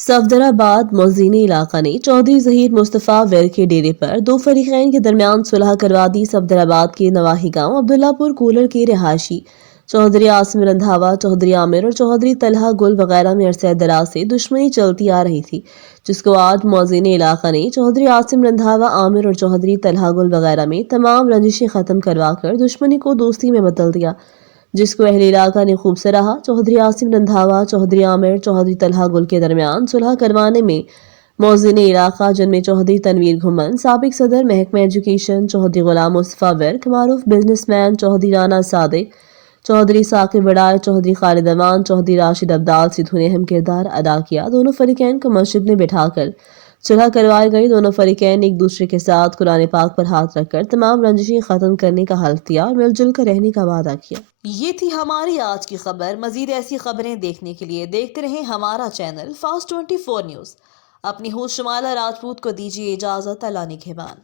सफदराबाद मौज़ीनी इलाका ने चौधरी ज़हीर मुस्तफ़ा वेर के डेरे पर दो फरीक़ैन के दरमियान सुलह करवा दी। सफदराबाद के नवाही गांव अब्दुल्लापुर कूलर के रिहायशी चौधरी आसिम रंधावा, चौधरी आमिर और चौधरी तलहा गुल वगैरह में अरसे दराज से दुश्मनी चलती आ रही थी, जिसको आज मौज़ीनी इलाका ने चौधरी आसिम रंधावा, आमिर और चौधरी तलहा गुल वगैरह में तमाम रंजिशें ख़त्म करवा कर दुश्मनी को दोस्ती में बदल दिया, जिसको अहले इलाका ने खूब सराहा। चौधरी आसिम रंधावा, चौधरी आमिर, चौधरी तलहा गुल के दरमियान सुलह करवाने में मौज़ीनी इलाका, जिनमें चौधरी तनवीर घुमन, साबिक सदर महकमा एजुकेशन, चौधरी गुलाम मुस्तफ़ा विर्क, मारूफ बिजनेसमैन चौधरी राना सादिक, चौधरी साकिब बड़ाई, चौधरी खालिद अमान, चौधरी राशिद अब्दाल सिद्धू ने अहम किरदार अदा किया। दोनों फरीकैन को मस्जिद में बिठाकर सुलह करवाई गई। दोनों फरीकैन एक दूसरे के साथ कुरान पाक पर हाथ रखकर तमाम रंजिशें खत्म करने का हल्फ दिया और मिलजुल कर रहने का वादा किया। ये थी हमारी आज की खबर। मजीद ऐसी खबरें देखने के लिए देखते रहें हमारा चैनल फास्ट 24 न्यूज़। अपनी होस्ट शुमाला राजपूत को दीजिए इजाजत। अल्लाह निगहबान।